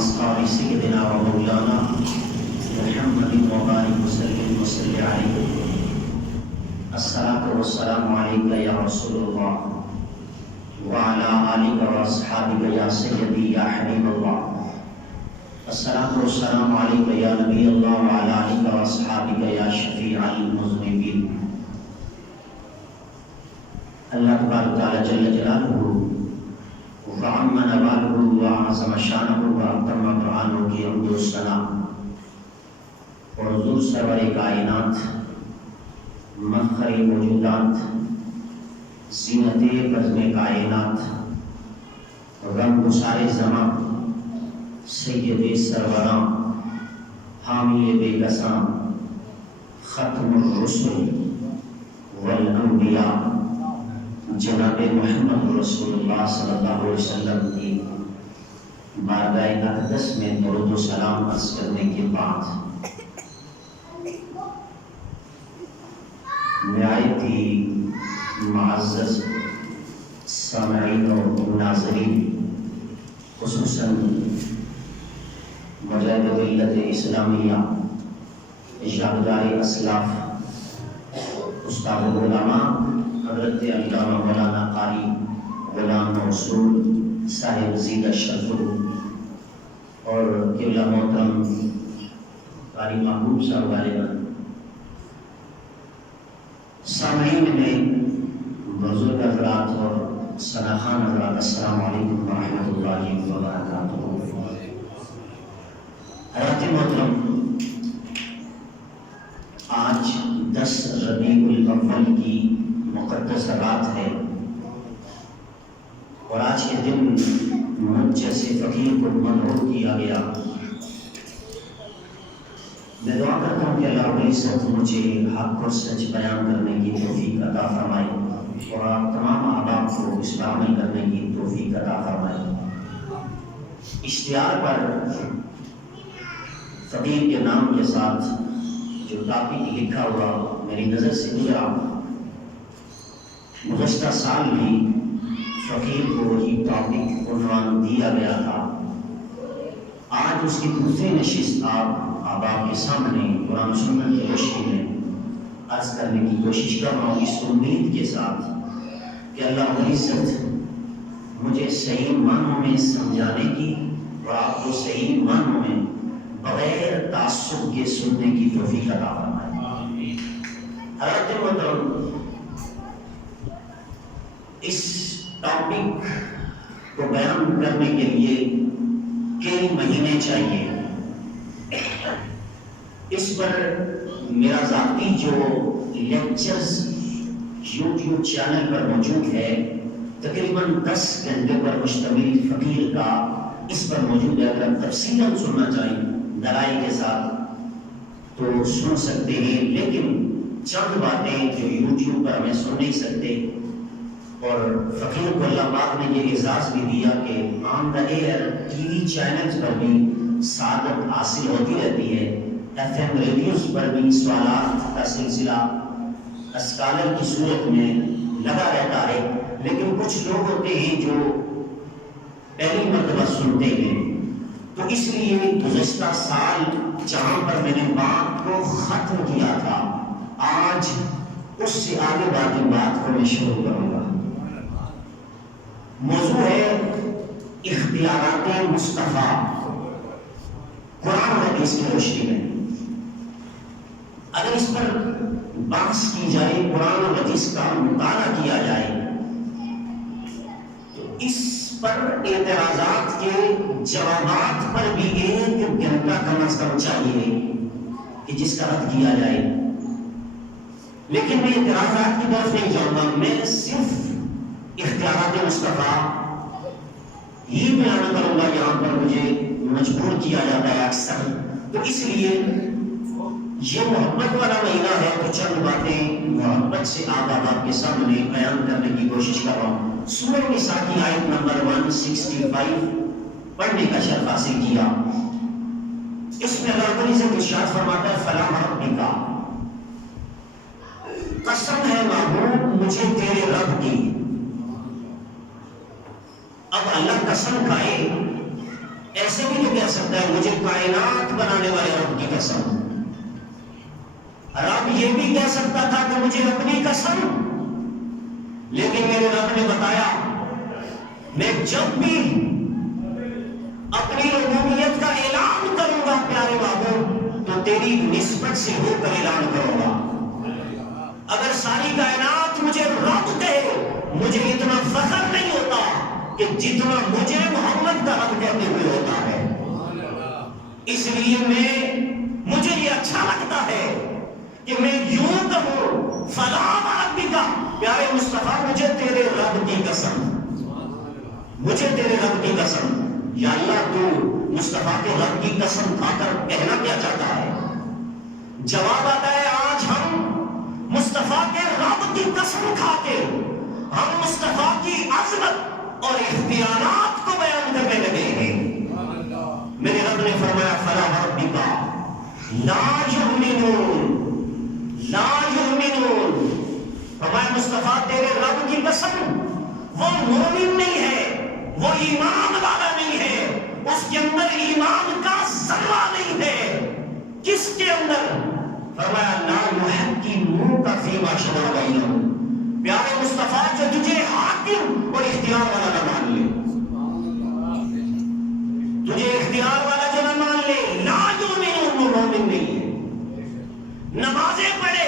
وأصحاب سيدنا ومولانا محمد وبارك وسلم وصل عليه. الصلاة والسلام عليك يا رسول الله وعلى آلك وأصحابك يا سيدي يا حبيب الله. الصلاة والسلام عليك يا نبي الله وعلى آلك وأصحابك يا شفيع المذنبين. اللہ تبارک تعالی جل جلالہ وعم نوالہ وعظم شانہ وعظم قرآنہ کی حمد و ثنا اور حضور سرور کائنات مفخر موجودات زینت بزم کائنات غم گسار زمان سید سروراں حامی بے کساں ختم الرسل والانبیاء جناب محمد رسول اللہ صلی اللہ علیہ وسلم کی بارگاہ اقدس میں درود و سلام عرض کرنے کے بعد نہایت ہی معزز سامعین و ناظرین، خصوصاً مجاہد ملت اسلامیہ یادگار اسلاف استاد علماء حضرت علامہ مولانا قاری غلام موصول صاحب زیدہ شرف اور قبلہ محترم قاری محبوب صاحب غالباً، سامعین میں بزرگ حضرات اور ثناخان حضرات، السلام علیکم ورحمۃ اللہ وبرکاتہ. حضرات محترم، آج 10 ربیع الاول کی مقدس رات ہے اور آج کے دن مجھ جیسے فقیر کو منعوت کیا گیا. میں دعا کرتا ہوں کہ اللہ رب العزت مجھے حق اور سچ بیان کرنے کی توفیق عطا فرمائے اور آپ تمام احباب کو اس پر عمل کرنے کی توفیق عطا فرمائے. اشتہار پر فقیر کے نام کے ساتھ جو ٹاپک لکھا ہوا میری نظر سے گزرا، گزشتہ سال بھی فقیر کو وہی ٹاپک عنوان دیا گیا تھا. آج اس کی دوسری نشست آپ احباب کے سامنے قرآن و سنت کی روشنی میں عرض کرنے کی کوشش کر رہا ہوں، اس امید کے ساتھ کہ اللہ رب العزت مجھے صحیح معنوں میں سمجھانے کی اور آپ کو صحیح معنوں میں بغیر تعصب کے سننے کی توفیق عطا فرمائے. حضرت محترم، اس ٹاپک کو بیان کرنے کے لیے کئی مہینے چاہیے. اس پر میرا ذاتی جو لیکچرز یوٹیوب چینل پر موجود ہے، تقریباً 10 گھنٹے پر مشتمل فقیر کا اس پر موجود ہے. اگر آپ تفصیلاً سننا چاہیں دلائل کے ساتھ تو سن سکتے ہیں، لیکن چند باتیں جو یوٹیوب پر ہمیں سن نہیں سکتے، اور فقیر کو اللہ پاک نے یہ اعزاز بھی دیا کہ آن دا ایئر ٹی وی چینلز پر بھی سعادت حاصل ہوتی رہتی ہے، ایف ایم ریڈیوز پر بھی سوالات کا سلسلہ اسکالر کی صورت میں لگا رہتا ہے. لیکن کچھ لوگ ہوتے ہیں جو پہلی مرتبہ سنتے ہیں، تو اس لیے گزشتہ سال جہاں پر میں نے بات کو ختم کیا تھا، آج اس سے آگے باقی بات کو میں شروع کروں گا. موضوع ہے اختیارات مصطفیٰ قرآن و حدیث کی روشنی میں. اگر اس پر بحث کی جائے، قرآن و حدیث کا مطالعہ کیا جائے، تو اس پر اعتراضات کے جوابات پر بھی 1 گھنٹہ کم از کم چاہیے کہ جس کا رد کیا جائے. لیکن میں اعتراضات کی طرف نہیں جاؤں گا، میں صرف اختیارات مصطفیٰ ہی بیان کروں گا. یہاں پر مجھے مجبور کیا جاتا ہے اکثر، تو اس لیے یہ محبت والا مہینہ ہے تو چند باتیں محبت سے آپ کے سامنے بیان کرنے کی کوشش کر رہا ہوں. سورہ نساء کی آیت نمبر 165 پڑھنے کا شرف حاصل کیا. اس میں اللہ تعالی سے ارشاد فرماتا ہے، فلا ربک، قسم ہے محبوب مجھے تیرے رب کی. اب اللہ قسم کھائے ایسے بھی تو کہہ سکتا ہے مجھے کائنات بنانے والے رب کی قسم. رب یہ بھی کہہ سکتا تھا کہ مجھے اپنی قسم، لیکن میرے رب نے بتایا میں جب بھی اپنی ربوبیت کا اعلان کروں گا پیارے بابو تو تیری نسبت سے ہو کر اعلان کروں گا. اگر ساری کائنات مجھے رب کہے مجھے اتنا فخر نہیں ہوتا کہ جتنا مجھے محمد کا رب کہتے ہوئے ہوتا ہے. اس لیے مجھے یہ اچھا لگتا ہے کہ میں یوں کہوں فلاں ربی کا پیارے مصطفیٰ مجھے تیرے رب کی قسم، مجھے تیرے رب کی قسم. یا اللہ تو مصطفیٰ کے رب کی قسم کھا کر کہنا کیا چاہتا ہے؟ جواب آتا ہے آج ہم مصطفیٰ کے رب کی قسم کھا کے ہم مصطفیٰ کی عظمت اور اختیارات کو بیان کرنے لگے ہیں. میرے رب نے فرمایا فلا وربک لا یؤمنون لا یؤمنون. فرمایا مصطفیٰ تیرے رب کی قسم وہ مومن نہیں ہے، وہ ایمان والا نہیں ہے، اس کے اندر ایمان کا ذرہ نہیں ہے. کس کے اندر؟ فرمایا لا یحکموک فیما شجر بینہم. پیارے مصطفیٰ جو تجھے حاکم اور اختیار والا نہ مان لے، تجھے اختیار والا جو نہ مان لے، لا یؤمنون، وہ مومن نہیں ہے. نمازیں پڑھے،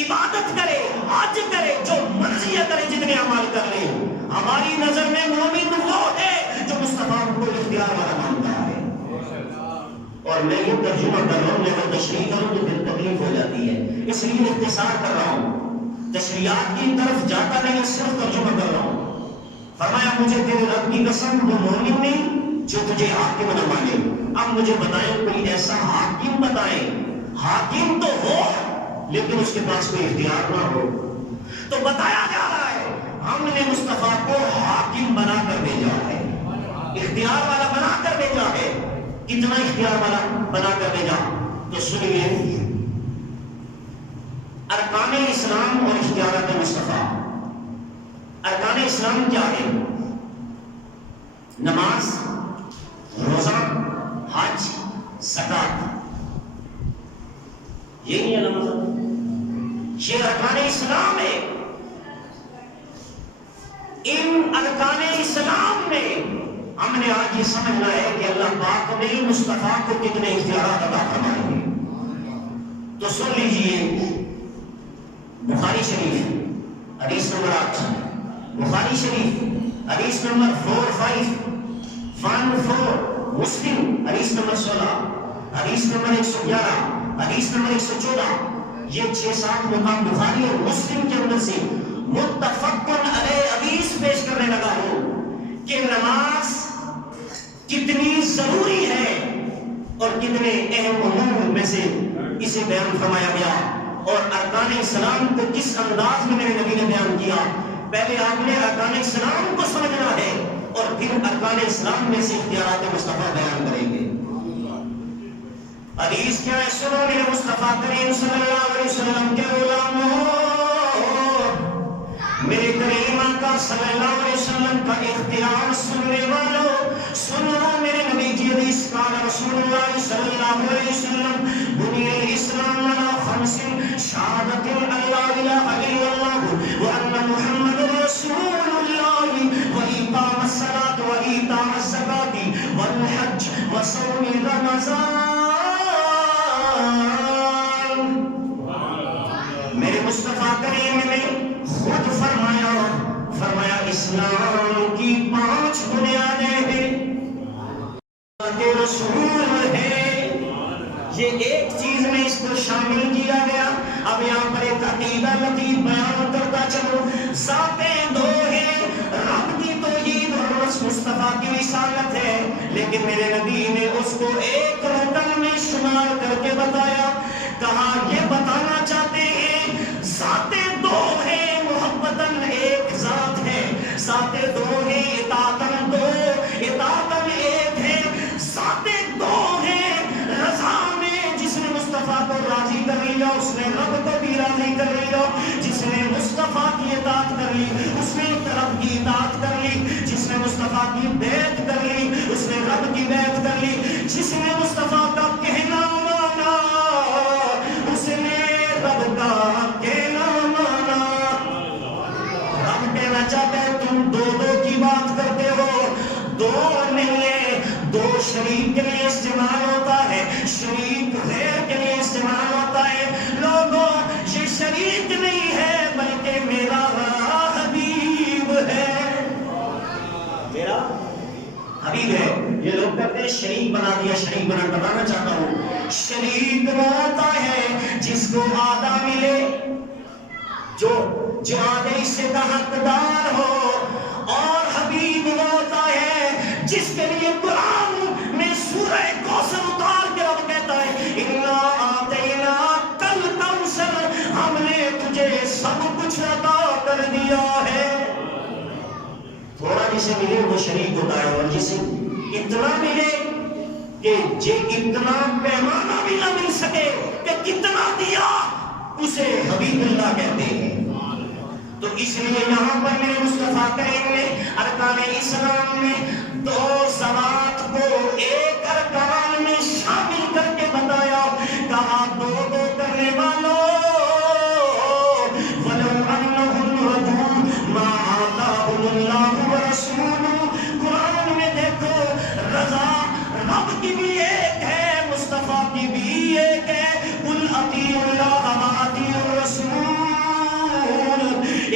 عبادت کرے، حج کرے، جو مرضی کرے، جتنے اعمال کر لے، ہماری نظر میں مومن وہ ہے جو مصطفیٰ کو اختیار والا مانتا ہے. اور میں یہ ترجمہ کر رہا ہوں، میں اگر تشریح کروں تو پھر تکلیف ہو جاتی ہے، اس لیے اختصار کر رہا ہوں، تشریحات کی طرف جاتا نہیں، صرف ترجمہ کر رہا ہوں. فرمایا مجھے تیرے رب کی قسم وہ مومن نہیں جو تجھے حاکم نہ مانے. اب مجھے بتائیں کوئی ایسا حاکم بتائیں، حاکم تو ہو لیکن اس کے پاس کوئی اختیار نہ ہو. تو بتایا جا رہا ہے ہم نے مصطفیٰ کو حاکم بنا کر بھیجا ہے، اختیار والا بنا کر بھیجا ہے. کتنا اختیار والا بنا کر بھیجا؟ تو سنیے ارکان اسلام اور اختیارات مصطفیٰ. ارکان اسلام کیا ہے؟ نماز، روزہ، حج، زکات. یہ نہیں ہے نماز، یہ ارکان اسلام ہے. ان ارکان اسلام میں ہم نے آج یہ سمجھنا ہے کہ اللہ پاک نے مصطفیٰ کو کتنے اختیارات عطا فرمائے ہیں. تو سن لیجئے بخاری شریف حدیث نمبر 8، بخاری شریف حدیث نمبر 4514، مسلم حدیث نمبر 16، حدیث نمبر 111، حدیث نمبر 114. یہ 6-7 مقام بخاری اور مسلم کے اندر سے متفق علیہ حدیث پیش کرنے لگا ہوں کہ نماز کتنی ضروری ہے اور کتنے اہم امور میں سے اسے بیان فرمایا گیا. اور ارکان اسلام کو کس انداز میں میرے نبی نے بیان کیا. پہلے آپ نے ارکان اسلام کو سمجھنا ہے اور پھر ارکان اسلام میں سے اختیارات مصطفیٰ بیان کریں گے. حدیث کیا ہے؟ سنو میرے مصطفیٰ کریم صلی اللہ علیہ وسلم کے غلاموں، میرے کریم آقا صلی اللہ علیہ وسلم کا اختیار سننے والوں، سنو میرے نبی کی حدیث. قال رسول اللہ صلی اللہ علیہ وسلم بنی الاسلام علی خمس، شہادت اللہ الہ الا اللہ وان محمد رسول اللہ وإقام الصلاۃ وإیتاء الزکاۃ والحج وصوم رمضان. میرے مصطفیٰ کریم نے خود فرمایا اسلام کی 5 بنیادیں ہیں کہ رسول ہے. یہ ایک چیز میں اس کو شامل کیا گیا. اب یہاں پر ایک عقیدہ لطیف بیان کرتا چلو. ذاتیں 2 ہیں، رب کی توحید اور مصطفیٰ کی رسالت ہے، لیکن میرے نبی نے اس کو ایک رکن میں شمار کر کے بتایا. کہا یہ بتانا چاہتے ہیں ذاتیں 2 ہیں، محبتاً ایک ذات ہے. ذاتیں 2 ہیں، اطاعتاً 2، اطاعتاً ایک ہے. ذاتیں 2 ہیں، رضا میں جس نے مصطفیٰ کو راضی کر لیا اس نے رب کو بھی راضی کر لیا. جس نے مصطفیٰ کی اطاعت کر لی اس نے رب کی اطاعت کر لی. جس نے مصطفیٰ کی بیعت کر لی اس نے رب کی بیعت کر لی. جس دو شریک کے لیے استعمال ہوتا ہے، شریک غیر کے لیے استعمال ہوتا ہے۔ لوگوں یہ شریک نہیں ہے بلکہ میرا حبیب ہے، میرا حبیب ہے۔ یہ لوگ کہتے ہیں شریک بنا دیا، شریک بتانا چاہتا ہوں شریک وہ ہوتا ہے جس کو آدھا ملے، جو آدھے حصے کا حقدار ہو، اور حبیب وہ ہوتا ہے جس کے لیے قرآن میں سورہ کوثر اتار کے رب کہتا ہے اِنَّا أَعْطَيْنَاكَ الْكَوْثَرَ، ہم نے تجھے سب کچھ عطا کر دیا ہے۔ تھوڑا جسے ملے وہ شریک ہوتا ہے، اور جسے اتنا ملے کہ اتنا پیمانہ بھی نہ مل سکے کہ کتنا دیا، اسے حبیب اللہ کہتے ہیں۔ تو اس لیے یہاں پر میرے مصطفیٰ کریم نے ارکان اسلام میں دو ذوات کو ایک ارکان میں شامل کر کے بتایا، کہا دو دو کرنے والوں وَلَوْ أَنَّهُمْ رَضُوا مَا آتَاهُمُ اللَّهُ وَرَسُولُهُ، قرآن میں دیکھو رضا رب کی بھی ایک ہے، مصطفیٰ کی بھی ایک ہے، قُلْ أَطِیعُوا اللَّهَ وَأَطِیعُوا الرَّسُولَ،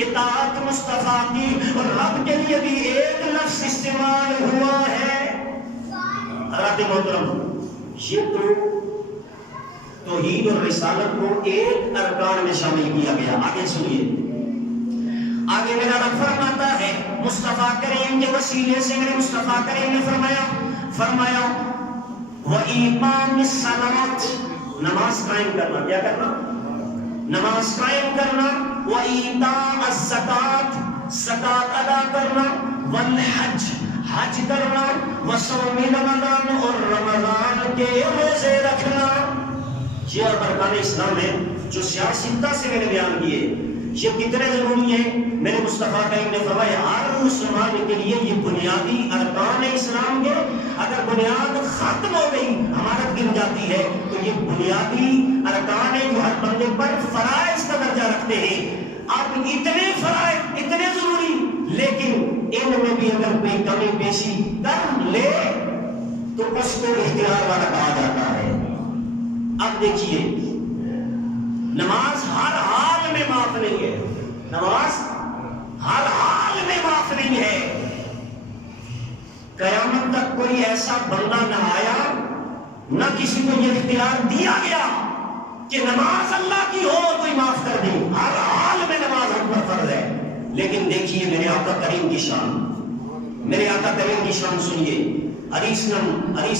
اطاعت مصطفیٰ کی اور رب کے لیے بھی ایک لفظ استعمال ہوا ہے۔ حضرات محترم، یہ تو توحید اور رسالت کو ایک ارکان میں شامل کیا گیا۔ آگے سنیے، آگے میرا رب فرماتا ہے مصطفیٰ کریم کے وسیلے سے میرے مصطفیٰ کریم نے فرمایا وَإِقَامِ الصَّلَاةِ، نماز قائم کرنا، کیا کرنا؟ نماز قائم کرنا، وَإِيتَاءَ الزَّکَاةِ، زکات ادا کرنا، وَالْحَجِّ، حج کرنا، وَصَوْمِ رمضان، اور رمضان کے روزے رکھنا۔ یہ ارکان اسلام ہے جو سیاستہ سے میں نے بیان کیے، یہ کتنے ضروری ہیں؟ میرے مصطفیٰ کریم نے فرمایا ہر مسلمان کے لیے یہ بنیادی ارکان اسلام کے، اگر بنیاد ختم ہو گئی ہمارت گر جاتی ہے، تو یہ بنیادی ارکان جو ہر بندے پر فرائض کا درجہ رکھتے ہیں۔ اب اتنے فرائض اتنے ضروری، لیکن ان میں بھی اگر کوئی کمی بیشی کر لے تو اس کو اختیار والا کہا جاتا ہے۔ اب دیکھیے، نماز ہر حال میں معاف نہیں ہے، نماز ہر حال میں معاف نہیں ہے۔ قیامت تک کوئی ایسا بندہ نہ آیا، نہ کسی کو یہ اختیار دیا گیا کہ نماز اللہ کی ہو کوئی معاف کر دے، ہر حال میں نماز ہم پر فرض ہے۔ لیکن دیکھیے میرے آقا کریم کی شان، میرے آقا کریم کی شان سنیے۔ حدیث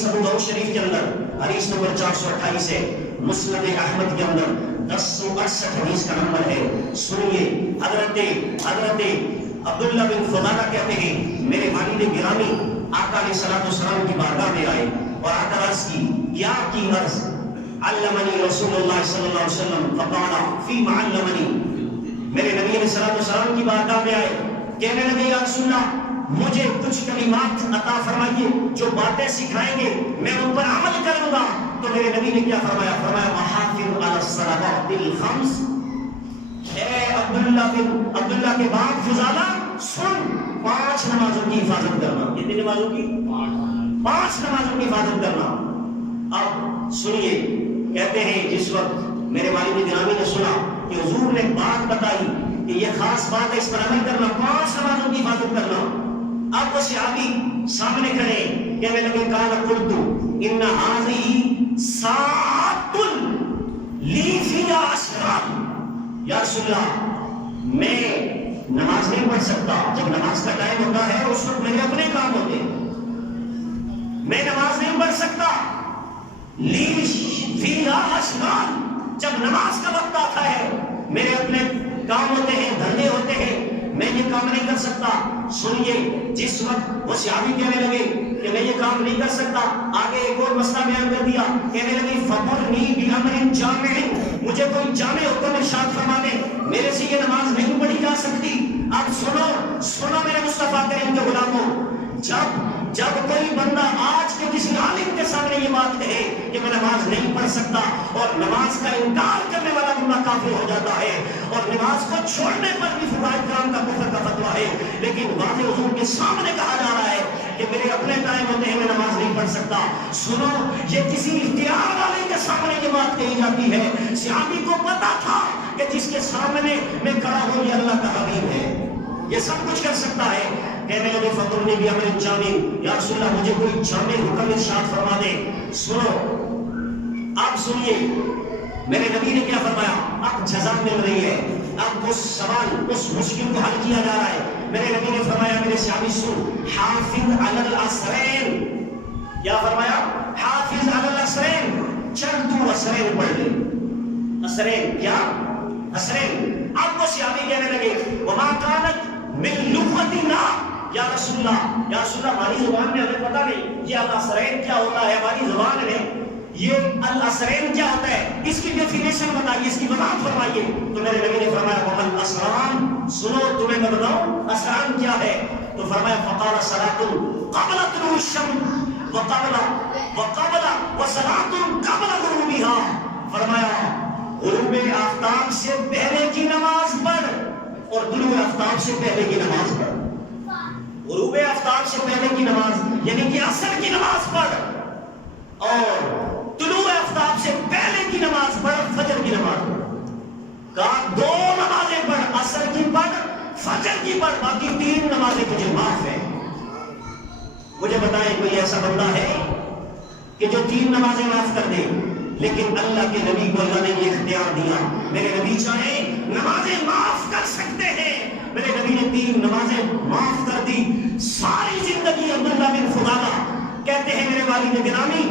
ابو داؤد شریف کے اندر حدیث نمبر 428 ہے، مسند احمد کے اندر 1068 حدیث کا نمبر ہے۔ سنیے، حضرت عبداللہ بن فضالہ کہتے ہیں میرے والد گرامی آقا علیہ الصلوۃ والسلام کی بارگاہ میں آئے اور آقا عرض کی عرض علمنی رسول اللہ صلی اللہ علیہ وسلم فقال فیما علمنی، میرے نبی علیہ الصلوۃ والسلام کی بارگاہ میں آئے، کہنے لگے یا رسول اللہ مجھے کچھ کلمات عطا فرمائیے، جو باتیں سکھائیں گے میں ان پر عمل کروں گا۔ تو میرے نبی نے کیا فرمایا؟ وحافظ علی الصلوات الخمس، اے عبداللہ کے باپ فضالہ سن، 5 نمازوں کی حفاظت کرنا۔ کتنی نمازوں کی؟ 5 نمازوں کی حفاظت کرنا۔ اب سنیے، کہتے ہیں جس وقت میرے والد گرامی نے سنا کہ حضور نے بات بتائی کہ یہ خاص بات ہے، اس پر عمل کرنا، 5 نمازوں کی حفاظت کرنا۔ اب وہ صحابی سامنے کھڑے کہنے لگے قال قلت ان هذه ساعۃ لی فیہا اشراط، یا رسول اللہ میں نماز نہیں پڑھ سکتا، جب نماز کا ٹائم ہوتا ہے اس وقت میرے اپنے کام ہوتے ہیں، میں نماز نہیں پڑھ سکتا۔ لی فیہا اشراط، جب نماز کا وقت آتا ہے میرے اپنے کام ہوتے ہیں، دھندے ہوتے ہیں، میں یہ کام نہیں کر سکتا۔ سنیے، جس وقت وہ صحابی کہنے لگے کہ میں یہ کام نہیں کر سکتا، آگے ایک اور مسئلہ بیان کر دیا، کہنے لگے فَمُرْنِي بِأَمْرٍ جَامِعٍ، مجھے کوئی جامع حکم ارشاد فرما دے، میرے سے یہ نماز نہیں پڑھی جا سکتی۔ اب سنو میرے مصطفیٰ کریم کے غلاموں، جب کوئی بندہ آج کے کسی عالم کے سامنے یہ بات کہے کہ میں نماز نہیں پڑھ سکتا اور نماز کا انکار کرنے والا بندہ کافر ہو جاتا ہے، اور نماز کو چھوڑنے پر بھی فقہاء کرام کا کفر کا فتویٰ ہے، لیکن واضح حضور کے سامنے کہا جا رہا ہے کہ میرے اپنے ٹائم ہوتے ہیں میں نماز نہیں پڑھ سکتا۔ سکتا. سنو یہ کسی اختیار والے کے سامنے یہ بات کہی جاتی ہے. صحابی کو پتا تھا کہ جس کے سامنے میں کھڑا ہوں یہ اللہ کا حبیب ہے, یہ سب کچھ کر سکتا ہے. کہنے لگے فقر نے بھی امر جامع, یا رسول اللہ مجھے کوئی جامع حکم ارشاد فرما دے. سنو آپ سنیے میرے نبی نے کیا فرمایا. اب جزا مل رہی ہے, اب اس سوال اس مشکل کو حل کیا جا رہا ہے. میرے نبی نے فرمایا میرے صحابی سن, حافظ علی الاسرین. کیا فرمایا؟ حافظ علی الاسرین, چل تو اسرین پڑھ لے. اسرین کیا؟ اسرین. اب وہ صحابی کہنے لگے وما کانت من لغتنا یا رسول اللہ, یا رسول اللہ ہماری زبان میں ہمیں پتہ نہیں یہ الاسرین کیا ہوتا ہے, ہماری زبان میں یہ الاسرین کیا ہوتا ہے, اس کی ڈیفینیشن بتائیے, اس کی وضاحت فرمائیے. تو میرے نبی نے فرمایا ومن اسران, سنو تمہیں میں بتاؤں اسران کیا ہے. تو فرمایا فقال صلاۃ قبل طلوع الشمس وقبل وصلاۃ قبل غروبها. فرمایا غروب آفتاب سے پہلے کی نماز پڑھ اور طلوع آفتاب سے پہلے کی نماز پڑھ. غروب آفتاب سے پہلے کی نماز یعنی کہ عصر کی نماز پڑھ, اور طلوع آفتاب سے پہلے کی نماز پڑھ, فجر کی نماز پڑھ. کہا دو نمازیں پڑھ, عصر کی پڑھ, فجر کی پڑھ, باقی تین نمازیں تجھے معاف ہیں. مجھے بتائیں کوئی ایسا بندہ ہے کہ جو تین نمازیں معاف کر دے؟ لیکن اللہ کے نبی کو اللہ نے یہ اختیار دیا. میرے نبی چاہیں نمازیں معاف کر سکتے ہیں. میرے نبی نے تین نمازیں معاف کر دی. ساری زندگی عبداللہ بن فضالہ کہتے ہیں میرے والد گرامی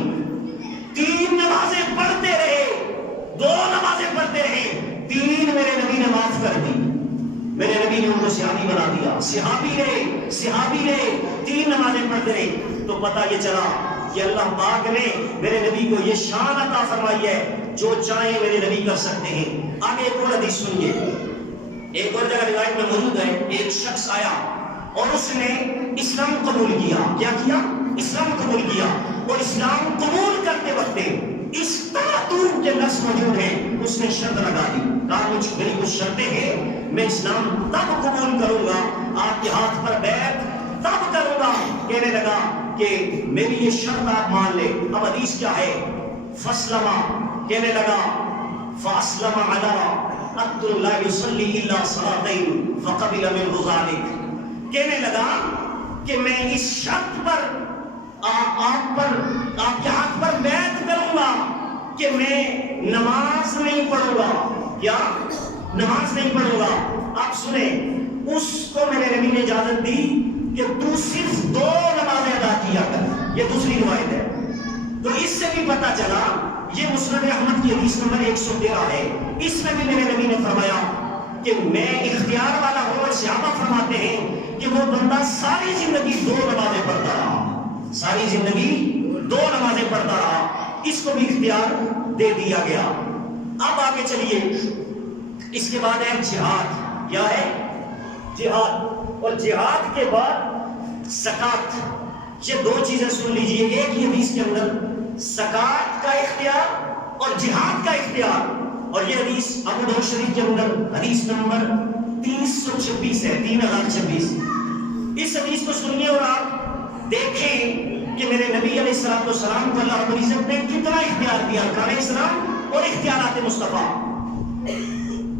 تین نمازیں پڑھتے رہے, دو نمازیں پڑھتے رہے, تین میرے نبی نے معاف کر دی. میرے نبی نے ان کو صحابی بنا دیا. صحابی رہے, تین نمازیں پڑھتے رہے. تو پتہ یہ چلا کہ اللہ پاک نے میرے نبی کو یہ شان عطا فرمائی ہے جو چاہیں میرے نبی کر سکتے ہیں. آگے ایک اور حدیث سنیے. ایک اور جگہ روایت میں موجود ہے, ایک شخص آیا اور اس نے اسلام قبول کیا. کیا کیا؟ اسلام قبول کیا. اور اسلام قبول کرتے وقت اس طرح کے لفظ موجود ہیں, اس نے شرط لگا دی. کہا میری کچھ شرطیں ہیں, میں اسلام تب قبول کروں گا, آپ کے ہاتھ پر بیعت تب کروں گا. کہنے لگا کہ میری یہ شرط آپ مان لیں. اب حدیث کیا ہے؟ فاسلما, کہنے لگا فاسلم علی عبد اللہ یصلی الا صلاتین فقبل منہ ذلک. کہنے لگا کہ میں اس شرط پر آپ کے ہاتھ پر بیعت کروں گا کہ میں نماز نہیں پڑھوں گا. کیا؟ نماز نہیں پڑھوں گا. آپ سنیں, اس کو میرے نبی نے اجازت دی کہ تو صرف دو نمازیں ادا کیا کر. یہ دوسری روایت ہے. تو اس سے بھی پتا چلا, یہ مسند احمد کی حدیث نمبر 113 ہے. اس میں بھی میرے نبی نے فرمایا کہ میں اختیار والا ہوں. اور صحابہ فرماتے ہیں کہ وہ بندہ ساری زندگی دو نمازیں پڑھتا رہا, ساری زندگی دو نمازیں پڑھتا رہا. اس کو بھی اختیار دے دیا گیا. اب آگے چلیے, اس کے بعد ہے جہاد. کیا ہے؟ جہاد. اور جہاد کے بعد زکات. یہ دو چیزیں سن لیجئے, ایک ہی حدیث کے اندر زکات کا اختیار اور جہاد کا اختیار. اور یہ حدیث ابو داؤد شریف کے اندر حدیث نمبر 326 ہے, 3026. اس حدیث کو سنیے اور آپ دیکھیں کہ میرے نبی علیہ السلام کو اللہ رب العزت نے کتنا اختیار دیا. ارکان اسلام اور اختیارات مصطفیٰ.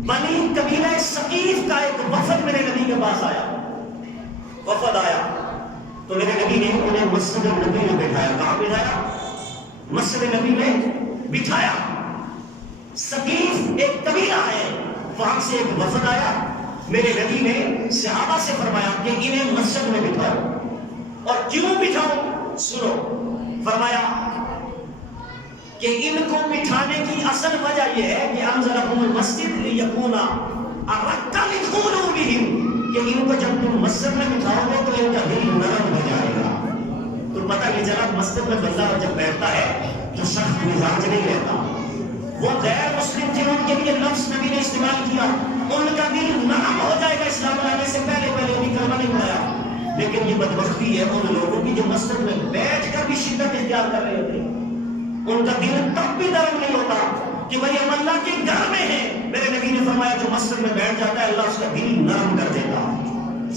بنی قبیلہ ثقیف کا ایک وفد میرے نبی کے پاس آیا. وفد آیا تو میرے نبی نے انہیں مسجد نبی میں بٹھایا. کہاں بٹھایا؟ مسجد نبی میں بٹھایا. ثقیف ایک قبیلہ ہے, وہاں سے ایک وفد آیا. میرے نبی نے صحابہ سے فرمایا کہ انہیں مسجد میں بٹھاؤ. اور کیوں بٹھاؤ؟ سنو. فرمایا کہ ان کو بٹھانے کی اصل وجہ یہ ہے کہ انزلہم المسجد لیکون ارق لقلوبہم, کہ ان کو جب تم مسجد میں بٹھاؤ گے تو ان کا دل نرم ہو جائے گا. تو پتہ نہیں چلا مسجد میں بندہ جب بیٹھتا ہے تو سخت مزاج نہیں رہتا. وہ غیر مسلم تھے, ان کے لیے لفظ نبی نے استعمال کیا, ان کا دل نرم ہو جائے گا. اسلام لانے سے پہلے انہیں کلمہ نہیں پڑھایا. لیکن یہ بدبختی ہے ان لوگوں کی جو مسجد میں بیٹھ کر بھی شدت اختیار کر رہے ہوتے ہیں. ان کا دل تب بھی نرم نہیں ہوتا کہ بھائی ہم اللہ کے گھر میں ہیں. میرے نبی نے فرمایا جو مسجد میں بیٹھ جاتا ہے اللہ اس کا دل نرم کر دیتا,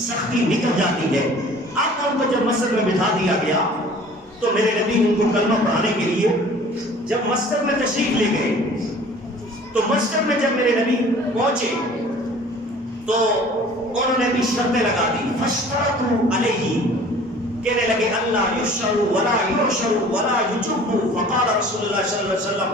سختی نکل جاتی ہے. اب ان کو جب مسجد میں بٹھا دیا گیا تو میرے نبی ان کو کلمہ پڑھانے کے لیے جب مسجد میں تشریف لے گئے تو مسجد میں جب میرے نبی پہنچے تو انہوں نے بھی شرطیں لگا دی. فاشترطوا علیہ، کہنے لگے اللہ یشروا ولا یعشروا ولا یجبوا. فقال رسول اللہ صلی اللہ علیہ وسلم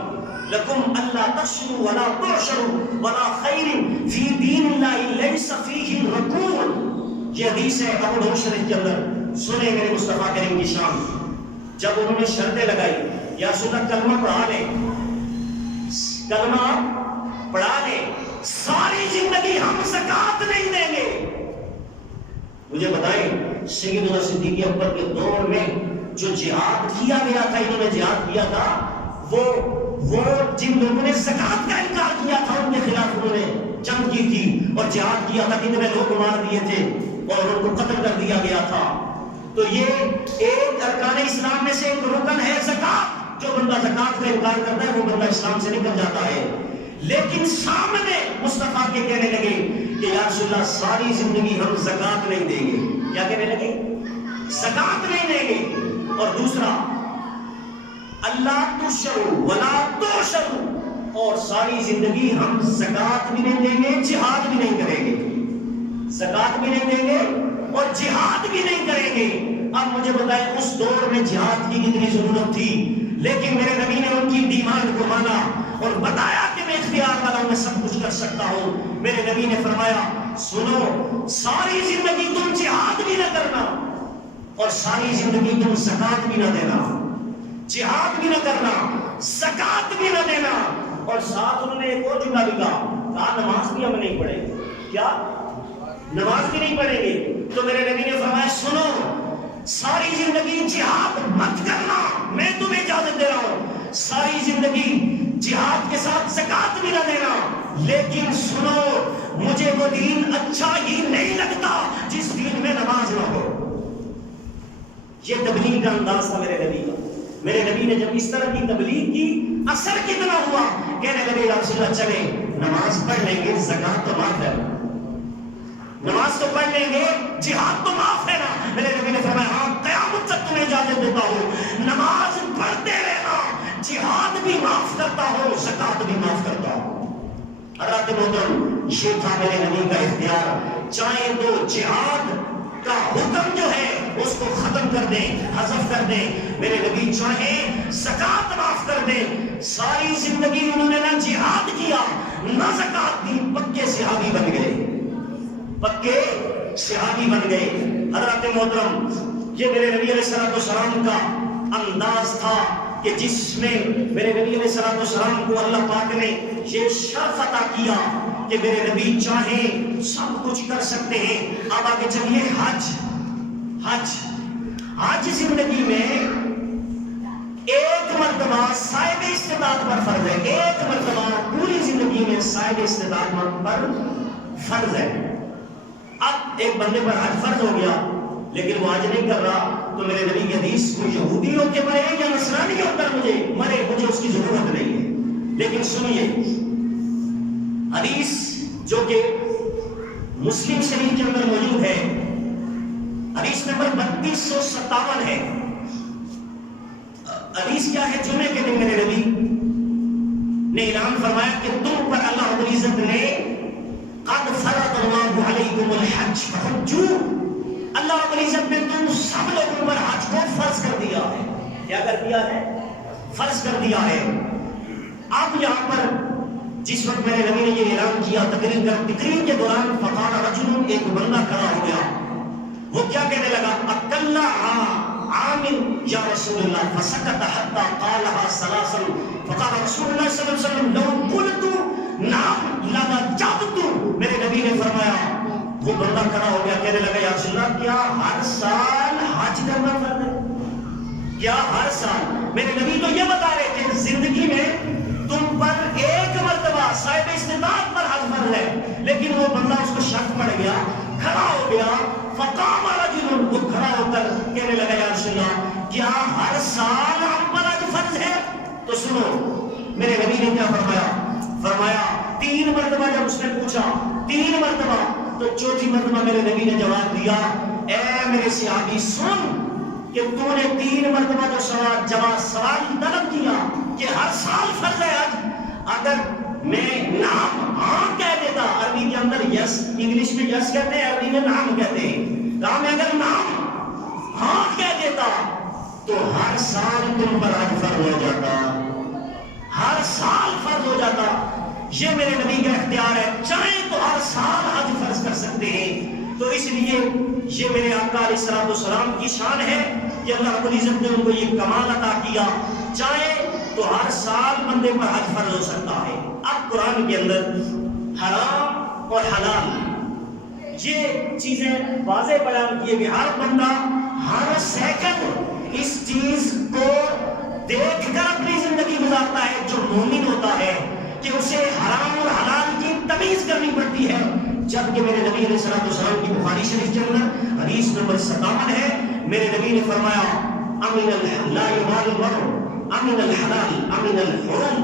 لکم اللہ تشروا ولا تعشروا ولا خیر فی دین اللہ لیس فیہ رکون. یہ حدیث ہے ابو داؤد شریف کے اندر. سنیں میرے مصطفیٰ کریم کی شان. جب انہوں نے شرطیں لگائی یا رسول اللہ کلمہ پڑھا لیں، کلمہ پڑھا لیں، ساری زندگی ہم زکات نہیں دیں گے. مجھے بتائیں سیدنا صدیق اکبر کے دور میں جو جہاد کیا گیا تھا، انہوں نے جہاد کیا تھا، وہ جن لوگوں نے زکات کا انکار کیا تھا ان کے خلاف انہوں نے جنگ کی تھی اور جہاد کیا تھا. کتنے لوگ مار دیے تھے اور ان کو قتل کر دیا گیا تھا. تو یہ ایک ارکان اسلام میں سے ایک رکن ہے زکات. جو بندہ زکات کا انکار کرتا ہے وہ بندہ اسلام سے نکل جاتا ہے. لیکن سامنے مصطفیٰ کے کہنے لگے کہ یا رسول اللہ ساری زندگی ہم زکات نہیں دیں گے. کیا کہنے لگے؟ زکات نہیں دیں گے. اور دوسرا اللہ تشروا ولا تعشروا، اور ساری زندگی ہم زکات بھی نہیں دیں گے، جہاد بھی نہیں کریں گے. زکات بھی نہیں دیں گے اور جہاد بھی نہیں کریں گے. اب مجھے بتائیں اس دور میں جہاد کی کتنی ضرورت تھی، لیکن میرے نبی نے ان کی ڈیمانڈ کو مانا اور بتایا کہ میں اختیار والا ہوں، میں سب کچھ کر سکتا ہوں. میرے نبی نے فرمایا سنو، ساری زندگی تم جہاد بھی نہ کرنا اور ساری زندگی تم زکات بھی نہ دینا. جہاد بھی نہ کرنا، زکات بھی نہ دینا. اور ساتھ انہوں نے ایک اور جملہ بھی کہا نماز بھی ہم نہیں پڑھیں گے. کیا؟ نماز بھی نہیں پڑھیں گے. تو میرے نبی نے فرمایا سنو، ساری زندگی جہاد مت کرنا، میں تمہیں اجازت دے رہا ہوں. ساری زندگی جہاد کے ساتھ زکات بھی نہ دینا، لیکن سنو مجھے وہ دین اچھا ہی نہیں لگتا جس دین میں نماز نہ ہو. یہ تبلیغ کا انداز تھا میرے نبی کا. میرے نبی نے جب اس طرح کی تبلیغ کی اثر کتنا ہوا. کہنے لگے یا رسول اللہ چلیں نماز پڑھ لیں گے، زکات تو معاف ہے. نماز تو پڑھ لیں گے، جہاد تو معاف ہے نا. میرے نبی نے فرمایا ہاں قیامت تک تمہیں اجازت دیتا ہوں، نماز پڑھتے رہنا، جہاد بھی معاف کرتا ہوں، زکات بھی معاف کرتا ہوں. حضرات محترم، یہ تھا میرے نبی کا اختیار. چاہے تو جہاد کا حکم جو ہے اس کو ختم کر دیں، حذف کر دیں. میرے نبی چاہے زکات معاف کر دیں. ساری زندگی انہوں نے نہ جہاد کیا نہ زکات دی، پکے صحابی بن گئے، پکے صحابی بن گئے. حضرات محترم، یہ میرے نبی علیہ السلام کا انداز تھا کہ جس میں میرے نبی علیہ السلام کو اللہ پاک نے یہ شرف عطا کیا کہ میرے نبی چاہیں سب کچھ کر سکتے ہیں. اب آگے چلیے حج زندگی میں ایک مرتبہ صاحب استطاعت پر فرض ہے. ایک مرتبہ پوری زندگی میں صاحب استطاعت پر فرض ہے. اب ایک بندے پر حج فرض ہو گیا لیکن وہ حج نہیں کر رہا، تو میرے نبی کی حدیث کو یہودی ہو کے مرے یا نصرانی ہو کر مجھے اس کی ضرورت نہیں ہے. لیکن سنیے حدیث جو کہ مسلم شریف کے اندر موجود ہے، حدیث نمبر 3257 ہے. حدیث کیا ہے؟ جمعے کے دن میرے نبی نے اعلان فرمایا کہ تم پر اللہ رب العزت نے قد فرض اللہ علیکم الحج فحجوا، اللہ رب العزت نے تم سب لوگوں پر حج کو فرض کر دیا ہے. کیا کر دیا ہے؟ فرض کر دیا ہے. اب یہاں پر جس وقت میرے نبی نے یہ اعلان کیا، تقریر کے دوران فقال رجل، ایک بندہ کھڑا ہو گیا. وہ کیا کہنے لگا؟ اکلا عامر یا رسول اللہ، فسکت حتی قالها ثلاثا. فقال رسول اللہ صلی اللہ علیہ وسلم لو قلت نعم لوجبت. میرے نبی نے فرمایا، وہ بندہ کھڑا ہو گیا، کہنے لگا یا رسول اللہ کیا ہر سال حج کرنا فرض ہے؟ کیا ہر سال؟ میرے نبی تو یہ بتا رہے تھے زندگی میں تم پر ایک مرتبہ صاحب استطاعت پر حج فرض ہے. لیکن وہ بندہ اس کو شک پڑ گیا، کھڑا ہو گیا. فقام رجل، وہ کھڑا ہو کر کہنے لگا یا رسول اللہ کیا ہر سال ہم پر حج فرض ہے؟ تو سنو میرے نبی نے کیا فرمایا 3 مرتبہ. جب اس نے پوچھا 3 مرتبہ، تو چوتھی مرتبہ میرے نبی نے جواب دیا، اے میرے صحابی سن، کہ تو نے 3 مرتبہ جو سوال طلب کیا کہ ہر سال فرض ہے حج، اگر میں نام ہاں کہہ دیتا، عربی کے اندر یس، انگلش میں یس کہتے ہیں، عربی میں نام کہتے ہیں، کہا میں اگر نام ہاں کہہ دیتا تو ہر سال تم پر حج فرض ہو جاتا، ہر سال فرض ہو جاتا۔ یہ میرے نبی کا اختیار ہے، چاہیں تو ہر سال حج فرض کر سکتے ہیں۔ تو اس لیے یہ میرے آقا علیہ الصلوۃ والسلام کی شان ہے کہ اللہ رب العزت نے ان کو یہ کمال عطا کیا، چاہے تو ہر سال بندے پر حج فرض ہو سکتا ہے۔ اب قرآن کے اندر حرام اور حلال یہ چیزیں واضح بیان کیے کہ ہر بندہ ہر سیکنڈ اس چیز کو دیکھ کر اپنی زندگی گزارتا ہے۔ جو مومن ہوتا ہے کہ اسے حرام اور حلال کی تمیز کرنی پڑتی ہے، جبکہ میرے نبی علیہ الصلوۃ والسلام کی بخاری شریف کے اندر حدیث نمبر 57 ہے، میرے نبی نے فرمایا امن لا یبال المرء امن الحلال امن الحرام،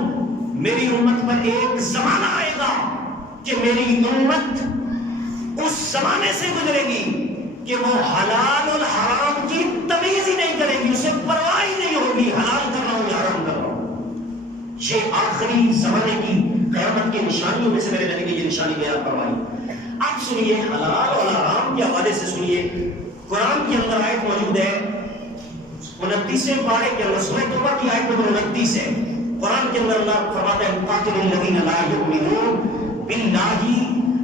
میری امت پر ایک زمانہ آئے گا کہ میری امت اس زمانے سے گزرے گی کہ وہ حلال اور حرام کی تمیز ہی نہیں کرے گی، اسے پرواہ ہی نہیں ہوگی حلال کر رہا ہوں یا حرام کر رہا ہوں۔ یہ آخری زمانے کی قیامت کی نشانیوں میں سے میرے نبی نے یہ نشانی بیان فرمائی۔ اب سنیے حلال اور حرام کے حوالے سے سنیے، قرآن کے اندر آیت موجود ہے 29 پارے کے اندر، سورہ توبہ کی آیت نمبر 29 ہے۔ قرآن کے اندر اللہ فرماتا ہے قاتل الذین لا یؤمنون باللہ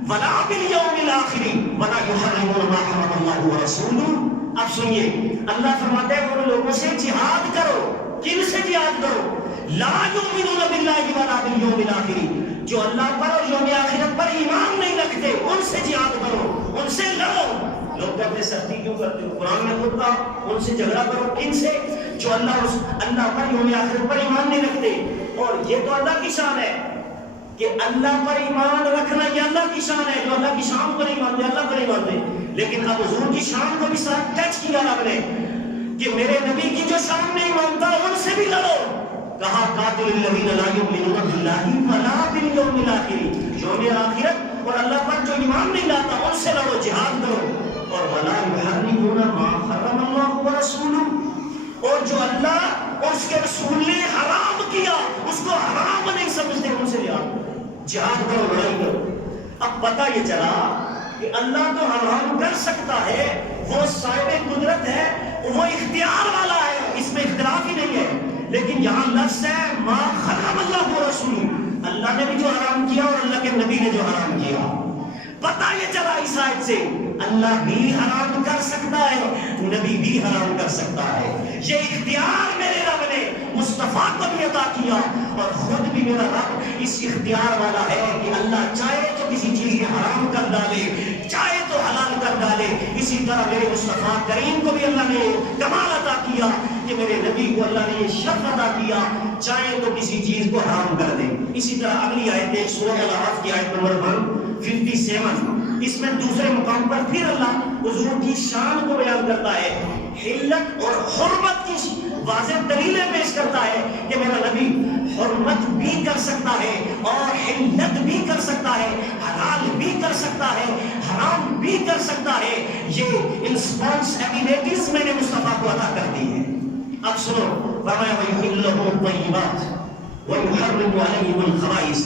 ولا بالیوم الآخر ولا یحرمون ما حرم اللہ ورسولہ۔ اب سنیے اللہ فرماتا ہے ان لوگوں سے جہاد کرو، کن سے جہاد کرو؟ لا یؤمنون باللہ ولا بالیوم الآخر، جو اللہ پر اور یوم آخرت پر ایمان نہیں رکھتے، ان سے جہاد کرو، ان سے لڑو۔ لوگ کہتے ہیں سختی کیوں کرتے ہو؟ قرآن میں خود کہا ان سے جھگڑا کرو، کن سے؟ جو اللہ پر یوم آخرت پر ایمان نہیں رکھتے۔ اور یہ تو اللہ کی شان ہے کہ اللہ پر ایمان رکھنا، یہ اللہ کی شان ہے۔ جو اللہ کی شان کو نہیں مانتے اللہ کو نہیں مانتے، لیکن اب حضور کی شان کو بھی ساتھ ٹچ کیا رب نے کہ میرے نبی کی جو شان نہیں مانتا ان سے بھی لڑو۔ کہا قاتل الذین لا یؤمنون باللہ ولا بالیوم الآخر، یوم آخرت اور اللہ پر جو ایمان نہیں لاتا ان سے لڑو، جہاد کرو۔ اور ولا یحرمون ما حرم اللہ ورسولہ، اور جو اللہ اور اس کے رسول نے حرام کیا اس کو حرام نہیں سمجھتے ان سے جہاد کرو، لڑائی کرو۔ اب پتہ یہ چلا کہ اللہ تو حرام کر سکتا ہے، وہ صاحب قدرت ہے، وہ اختیار والا ہے، اس میں اختلاف ہی نہیں ہے، لیکن یہاں لفظ ہے ما حرم اللہ ورسولہ، اللہ نے بھی جو حرام کیا اور اللہ کے نبی نے جو حرام کیا۔ پتہ یہ چلا اس آیت سے اللہ بھی حرام کر سکتا ہے، نبی بھی حرام کر سکتا ہے۔ یہ اختیار میرے رب نے مصطفیٰ کو بھی عطا کیا، اور خود بھی میرا رب اس اختیار والا ہے کہ اللہ چاہے تو کسی چیز کو حرام کر ڈالے، چاہے تو حلال کر ڈالے۔ اسی طرح میرے مصطفیٰ کریم کو بھی اللہ نے کمال عطا کیا کہ میرے نبی کو اللہ نے یہ شرف عطا کیا، چاہے تو کسی چیز کو حرام کر دے۔ اسی طرح اگلی آیت ہے سورہ الاعراف کی آیت نمبر 157، اس میں دوسرے مقام پر پھر اللہ حضور کی شان کو بیان کرتا ہے، حلت اور حرمت کی واضح دلیلیں پیش کرتا ہے کہ میرا نبی حرمت بھی کر سکتا ہے اور حلت بھی کر سکتا ہے، حلال بھی کر سکتا ہے، حرام بھی کر سکتا ہے۔ یہ انسپانسبلٹیز میں نے مصطفیٰ کو عطا کر دی ہے۔ اب سنو، فرمایا وَيُحِلُّ لَهُمُ الطَّيِّبَاتِ وَيُحَرِّمُ عَلَيْهِمُ الْخَبَائِثَ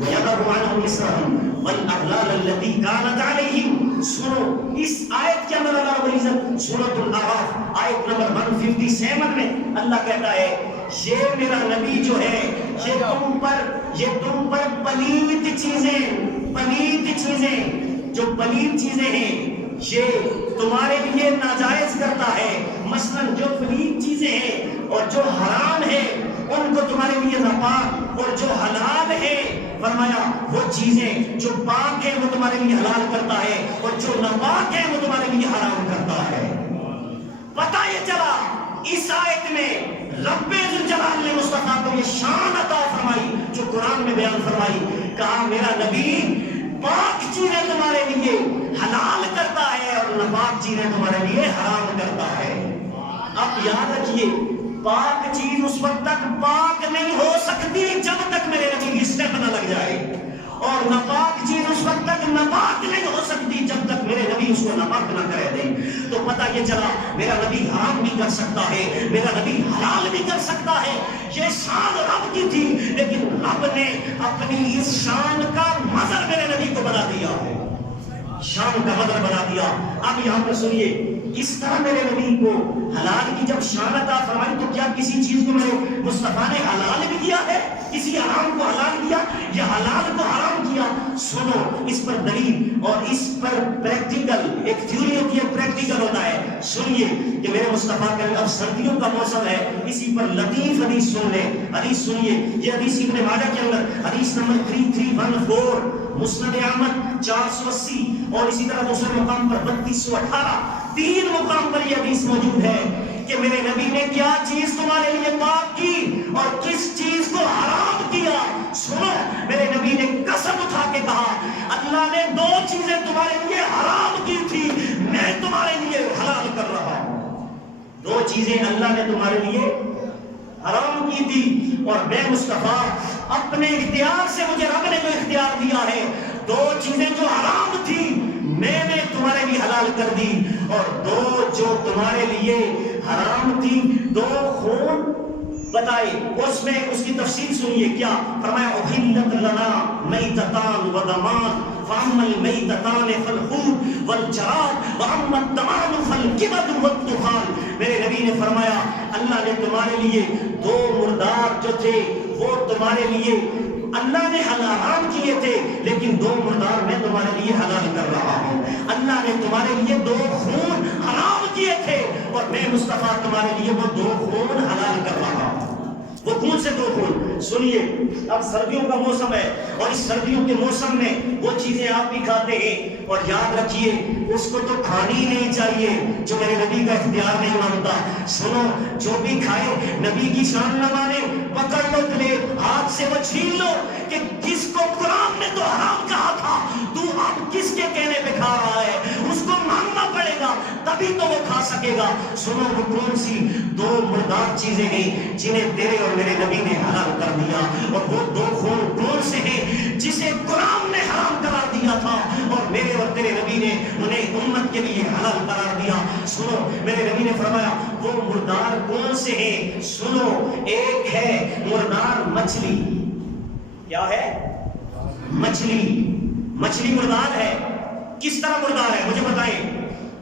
وَيَضَعُ عَنْهُمْ إِصْرَهُمْ وَالْأَغْلَالَ الَّتِي كَانَتْ عَلَيْهِمْ۔ سنو اس آیت کے اندر اللہ رب العزت سورۃ الاعراف آیت نمبر 157 میں اللہ کہتا ہے یہ میرا نبی جو ہے یہ تم پر پلید چیزیں جو پلید چیزیں ہیں یہ تمہارے لیے ناجائز کرتا ہے۔ مثلا جو پلید چیزیں ہیں اور جو حرام ہیں ان کو تمہارے لیے ناپاک، اور جو حلال ہے فرمایا وہ چیزیں جو پاک ہیں وہ تمہارے لیے حلال کرتا ہے، اور جو ناپاک ہیں وہ تمہارے لیے حرام کرتا ہے۔ پتہ یہ چلا اس آیت میں رب ذوالجلال نے مصطفیٰ کو یہ شان عطا فرمائی جو قرآن میں بیان فرمائی، کہا میرا نبی پاک چیزیں تمہارے لیے حلال کرتا ہے اور ناپاک چیزیں تمہارے لیے حرام کرتا ہے۔ اب یاد رکھیے پاک چیز اس وقت تک پاک نہیں ہو سکتی جب تک میرے نبی کی اسٹیپ نہ لگ جائے، اور ناپاک چیز اس اس وقت تک ناپاک نہیں ہو سکتی جب تک میرے نبی اس کو ناپاک نہ کرے دیں. تو پتہ یہ چلا میرا نبی حرام بھی کر سکتا ہے, میرا نبی حلال بھی کر سکتا ہے. یہ شان رب کی تھی, لیکن رب نے اپنی اس شان کا مظہر میرے نبی کو بنا دیا ہے, شان کا مظہر بنا دیا. اب یہاں پر سنیے, اس طرح میرے نبی کو حلال کی جب شان عطا فرمائی تو کیا کسی چیز کو میرے مصطفیٰ نے حلال بھی کیا ہے؟ کسی حرام کو حلال کیا یا حلال کو حرام کیا؟ سنو, اس پر دلیل اور اس پر پریکٹیکل, ایک تھیوری ہوتی ہے, پریکٹیکل ہوتا ہے. سنیے کہ میرے مصطفیٰ کا اب سردیوں کا موسم ہے, اسی پر لطیف حدیث سن لیں. حدیث سنیے, یہ حدیث ابن ماجہ کے اندر حدیث نمبر 3314, مسند احمد 480 اور اسی طرح دوسرے مقام پر 3218, 3 مقام پر یہ حدیث موجود ہے کہ میرے نبی نے کیا چیز تمہارے لیے پاک کی اور کس چیز کو حرام کیا. سنو, میرے نبی نے قسم اٹھا کے کہا, اللہ نے 2 چیزیں تمہارے لیے حرام کی تھی, میں تمہارے لیے حلال کر رہا ہوں. 2 چیزیں اللہ نے تمہارے لیے حرام کی تھی اور میں مصطفیٰ اپنے اختیار سے, مجھے رب نے جو اختیار دیا ہے, 2 چیزیں جو حرام تھی میں نے تمہارے لیے حلال کر دی, اور 2 جو تمہارے لیے حرام تھی, 2 خون بتائے. اس میں اس کی تفصیل سنیے, کیا فرمایا, احلت لنا میتتان و دمان فاما المیتتان فالخون والجراد واما الدمان فالکبد والطحال. میرے نبی نے فرمایا اللہ نے تمہارے لیے 2 مردار جو تھے وہ تمہارے لیے اللہ نے حرام کیے تھے, لیکن 2 مردار میں تمہارے لیے حلال کر رہا ہوں. اللہ نے تمہارے لیے 2 خون حرام کیے تھے اور میں مصطفیٰ تمہارے لیے وہ 2 خون حلال کر رہا ہوں. وہ خون سے 2 خون. سنیے, اب سردیوں کا موسم ہے اور اس سردیوں کے موسم میں وہ چیزیں آپ بھی کھاتے ہیں, اور یاد رکھیے اس کو تو کھانی ہی نہیں چاہیے جو میرے نبی کا اختیار نہیں مانتا. سنو, جو بھی کھائے نبی کی شان نہ مانے, پکڑ لو پلے, ہاتھ سے وہ چھین لو کہ جس کو قرآن نے تو حرام کہا تھا تو اب کس کے کہنے پہ کھا رہا ہے, اس کو ماننا پڑے گا تبھی تو وہ کھا سکے گا. سنو, وہ کون سی 2 مردار چیزیں ہیں جنہیں تیرے اور میرے نبی نے حلال کر دیا, اور وہ 2 خون کون سے ہیں جسے قرآن نے حرام قرار دیا تھا اور میرے اور تیرے نبی نے انہیں امت کے لیے حلال قرار دیا. سنو, میرے نبی نے فرمایا وہ مردار کون سے ہیں. سنو, ایک ہے مردار مچھلی. کیا ہے؟ مچھلی. مچھلی مردار ہے. کس طرح مردار ہے مجھے بتائیں.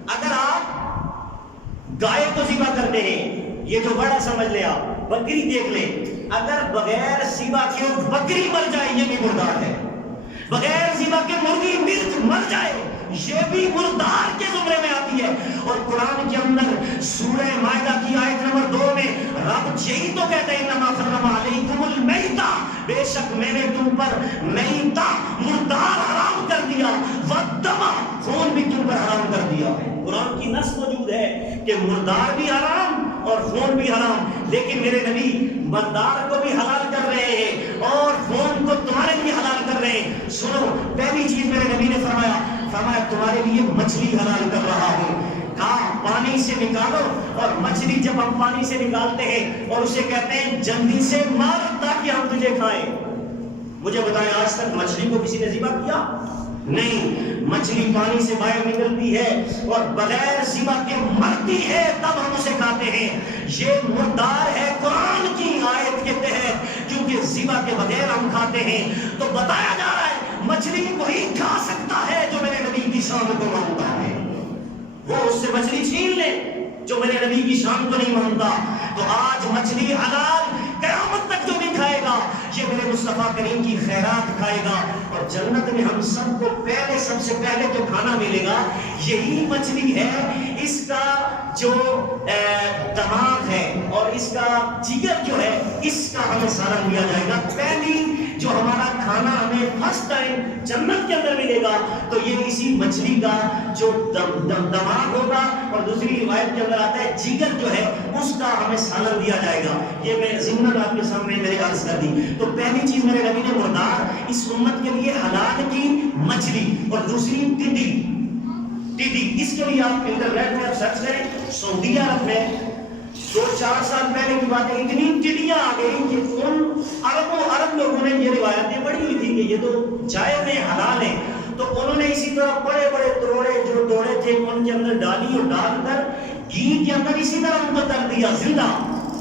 اگر آپ گائے کو ذبح کرتے ہیں, یہ جو بڑا سمجھ لے, آپ بکری دیکھ لیں, اگر بغیر ذبح کے بکری مر جائے یہ بھی مردار ہے. بغیر ذبح کے مرغی مرغ مر جائے یہ بھی مردار کے زمرے میں آتی ہے. اور قرآن کے اندر سورہ مائدہ کی آیت نمبر 2 میں رب یہی تو کہتے ہیں, انما حرم علیکم المیتہ, بے شک میں نے تم پر میتہ مردار حرام کر دیا, والدم خون بھی تم پر حرام کر دیا ہے. قرآن کی نص موجود ہے کہ مردار بھی حرام اور خون بھی حرام, لیکن میرے نبی مردار کو بھی حلال کر رہے ہیں اور خون کو تمہارے لیے حلال کر رہے ہیں. سنو, پہلی چیز میرے نبی نے فرمایا تمہارے لیے مچھلی حلال کر رہا ہوں. کہا پانی سے نکالو, اور مچھلی جب ہم پانی سے نکالتے ہیں اور اسے کہتے ہیں جلدی سے مار تاکہ ہم تجھے کھائیں. مجھے بتائیں آج تک مچھلی کو کسی نے ذبح کیا؟ نہیں. مچھلی پانی سے باہر نکلتی ہے اور بغیر ذبح کے مرتی ہے, تب ہم اسے کھاتے ہیں. یہ مردار ہے قرآن کی آیت کے تحت, کیونکہ ذبح کے بغیر ہم کھاتے ہیں. تو بتایا جا رہا ہے مچھلی وہی کھا سکتا ہے جو میرے نبی کی شان کو مانتا ہے. وہ اس سے مچھلی چھین لے جو میرے نبی کی شان کو نہیں مانتا. تو آج مچھلی حلال, قیامت تک جو بھی کھائے گا یہ میرے مصطفیٰ کریم کی خیرات کھائے گا, اور جنت میں ہم سب کو سب سے پہلے جو کھانا ملے گا یہی مچھلی ہے. اس کا جو دماغ ہے اور اس کا جگر جو ہے اس کا ہمیں سارا لیا جائے گا. پہلی جو ہمارا کھانا ہمیں فرسٹ ٹائم جنت کے اندر ملے گا تو یہ اسی مچھلی کا جو دماغ ہوگا, اور دوسری روایت کے اندر آتا ہے جگر جو ہے اس کا ہمیں سالن دیا جائے گا. یہ میں ضمن آپ کے سامنے میرے عرض کر دی. تو پہلی چیز میرے نبی نے مردار اس امت کے لیے حلال کی مچھلی, اور دوسری ٹڈی. اس کے لیے آپ انٹرنیٹ میں سرچ کریں, سعودی عرب میں 2-4 سال پہلے کی بات ہے, اتنی ٹڈیاں آ گئی کہ ان عرب لوگوں نے یہ روایتیں پڑھی ہوئی تھی کہ یہ تو جائز ہیں, حلال ہیں, تو انہوں نے اسی طرح بڑے بڑے دروڑے جو دوڑے تھے ان کے اندر ڈالی اور ڈال کر گھی کے اندر اسی طرح ان کو تل دیا زندہ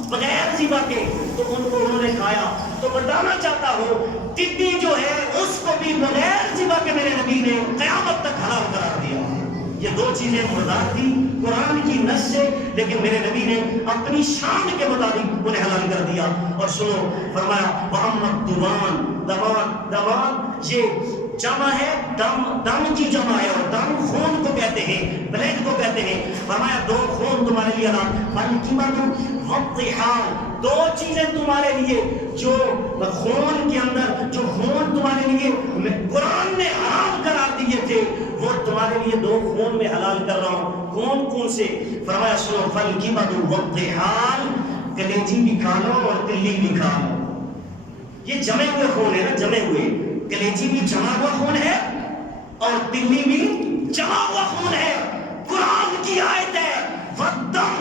بغیر ذبح کے، تو ان کو انہوں نے کھایا۔ تو بتانا چاہتا ہوں ٹڈی جو ہے اس کو بھی بغیر ذبح کے میرے نبی نے قیامت تک حلال قرار دیا۔ یہ دو چیزیں مردار تھی قرآن کی نص سے، لیکن میرے نبی نے اپنی شان کے مطابق انہیں حلال کر دیا۔ اور سنو، فرمایا محمد دمان، دمان یہ جمع ہے، دم کی جمع ہے، اور دم خون کو کہتے ہیں، بلڈ کو کہتے ہیں۔ فرمایا دو خون تمہارے لیے حلال، فالقیمت والطحال، دو چیزیں تمہارے لیے جو خون کے اندر، جو خون تمہارے لیے قرآن نے حرام قرار دیے تھے، وہ تمہارے لیے دو خون میں حلال کر رہا ہوں۔ کون کون سے؟ فرمایا سنو، فالقیمت والطحال، کلیجی بھی کھا لو اور تلی بھی کھا لو۔ یہ جمے ہوئے خون ہے نا، جمے ہوئے، کلیجی بھی جمع ہوا خون ہے اور تلی بھی جمع ہوا خون ہے۔ قرآن کی آیت ہے والدم،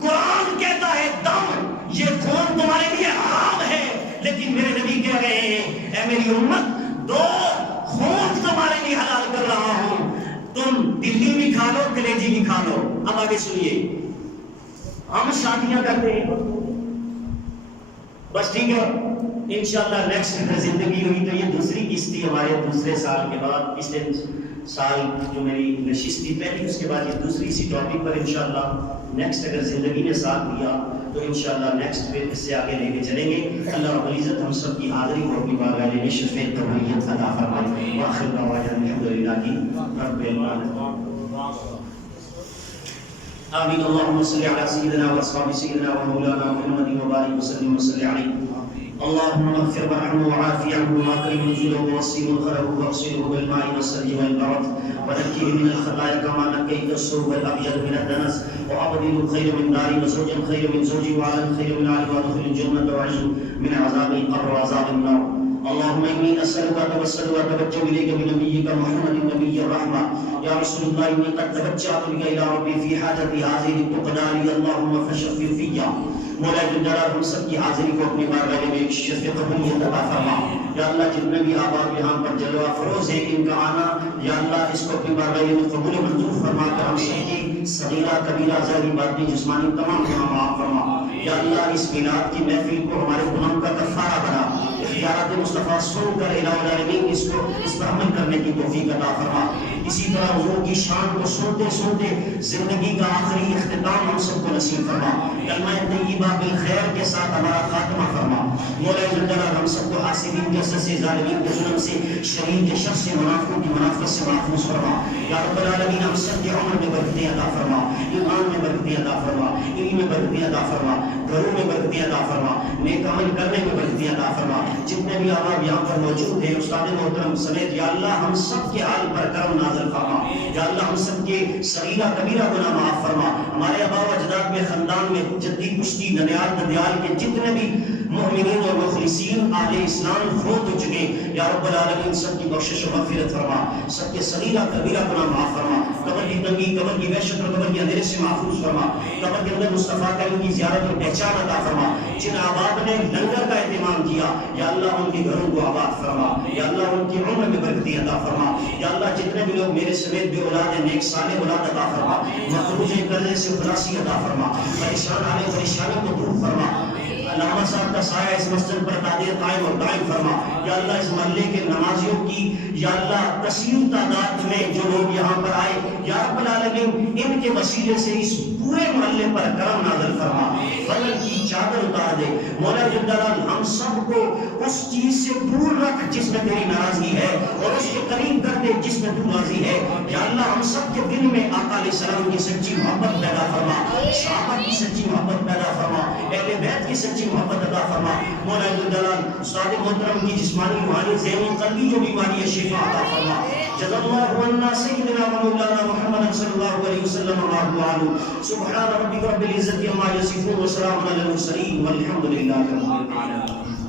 قرآن کہتا ہے دم، یہ خون تمہارے لیے حرام ہے، لیکن میرے نبی کہہ رہے ہیں اے میری امت، دو خون تمہارے لیے حلال کر رہا ہوں، تم تلی بھی کھا لو، کلیجی بھی کھا لو۔ اب آگے سنیے، ہم شادیاں کرتے ہیں بس ٹھیک ہے، انشاءاللہ نیکسٹ اگر زندگی ہوئی تو یہ دوسری قسط تھی ہمارے دوسرے سال کے بعد، پچھلے سال جو میری نشست تھی پہلی، اس کے بعد یہ دوسری اسی ٹاپک پر انشاءاللہ نیکسٹ اگر زندگی نے ساتھ دیا تو انشاءاللہ نیکسٹ پھر اس سے آگے لے کے چلیں گے۔ اللہ رب العزت ہم سب کی حاضری کو اپنی بارگاہ میں شفیع قبولیت عطا فرمائے۔ وآخر دعوانا الحمدللہ رب العالمین، آمین۔ اللهم صل على سيدنا واصحاب سيدنا ومولانا محمد وبارك وسلم وصل عليه۔ اللهم اغفر وارحمه وعافي عنه واكرم نزله ووسع مدخله واغسله بالماء والثلج والبرد ونقه من الخطايا كما نقيت الثوب الابيض من الدنس وابدله خير من داري وزوجا خير من زوجي وعلى خير من علي وادخل الجنه وعز من عذاب القبر وعذاب النار۔ اللهم اني اسالك اتوسل واتوجه اليك بنبيك محمد النبي الرحمه يا رسول الله، اني قد توجهت بك الى ربي في حاجتي هذه تقضى لي اللهم فشفع فيا۔ مولا جلال ہم سب کی حاضری کو اپنی بارگاہ میں شفیع قبولیت عطا فرما۔ یا اللہ جتنے بھی آباد یہاں پر جلوہ افروز ہے ان کا آنا، یا اللہ اس کو اپنی بارگاہ میں قبول منظور فرما کر ہم سب کی صغیرہ کبیرہ ظاہری باطنی جسمانی تمام گناہ معاف فرما۔ یا اللہ اس میلاد کی محفل کو ہمارے گناہوں کا کفارہ بنا، اختیارات مصطفیٰ سن کر الہ العالمین اس پر عمل کرنے کی توفیق عطا فرما۔ اسی طرح حضور کی شان کو سنتے سنتے زندگی کا آخری اختتام ہم سب کو نصیب فرما۔ کلمہ طیبہ بالخیر کے ساتھ ہمارا خاتمہ فرما۔ مولا جلال ہم سب کو حاسدین کے سے ظالمین کے ظلم سے، شریر کے شر سے، منافقوں کی منافقت سے محفوظ فرما۔ یا رب العالمین ہم سب کے عمر میں برکتیں عطا فرما، ایمان میں برکتیں عطا فرما، علم میں برکتیں عطا فرما، گھروں میں برکتیں عطا فرما، نیک عمل کرنے میں برکتیں عطا فرما۔ جتنے بھی احباب یہاں پر موجود ہیں استاد محترم سمیت، یا اللہ ہم سب کے حال پر کرم نازل فرما۔ یا اللہ ہم سب کے صغیرہ کبیرہ گناہ معاف فرما۔ ہمارے آبا و اجداد میں، خاندان میں، جدی پشتی ننیال ددیال کے جتنے بھی مؤمنین اور مخلصین اہل اسلام فوت ہو چکے، یا رب العالمین سب کی بخشش و مغفرت فرما، سب کے صغیرہ کبیرہ گناہ معاف فرما، قبر کی تنگی، قبر کی وحشت اور قبر کے اندھیرے سے محفوظ فرما، قبر کے اندر مصطفیٰ کریم کی زیارت اور پہچان عطا فرما۔ جن احباب نے لنگر کا اہتمام کیا، یا اللہ ان کے گھروں کو آباد فرما، یا اللہ ان کی عمر میں برکتی عطا فرما۔ یا اللہ جتنے بھی لوگ میرے سمیت بے اولاد ہیں، نیک صالح اولاد عطا فرما، مخروج قرضے سے خلاصی عطا فرما، پریشان آنے پریشانی کو دور فرما۔ علامہ صاحب کا سایہ اس مسجد پر قادر قائم اور دائم فرما۔ یا اللہ اس محلے کے نمازیوں کی، یا اللہ کثیر تعداد میں جو لوگ یہاں پر آئے، یا رب العالمین ان کے وسیلے سے اس پورے محلے پر کرم نازل فرما، فضل کی چادر اتار دے۔ مولا جلال ہم سب کو اس چیز سے دور رکھ جس میں تیری ناراضگی ہے، اور اس کے قریب کر دے جس میں تو راضی ہے۔ یا اللہ ہم سب کے دل میں آقا علیہ السلام کی سچی محبت پیدا فرما، صحابہ کی سچی محبت پیدا فرما، اہل بیت کی سچی محبت عطا فرما۔ مولا جلال استاد محترم کی جسمانی روحانی ذہنی قلبی جو بیماری ہے شفا عطا فرما۔ جزا اللہ عنا سیدنا و مولانا محمد صلی اللہ علیہ وسلم سبحان ربک رب العزت عما یصفون وسلام علی المرسلین والحمد للہ رب العالمین۔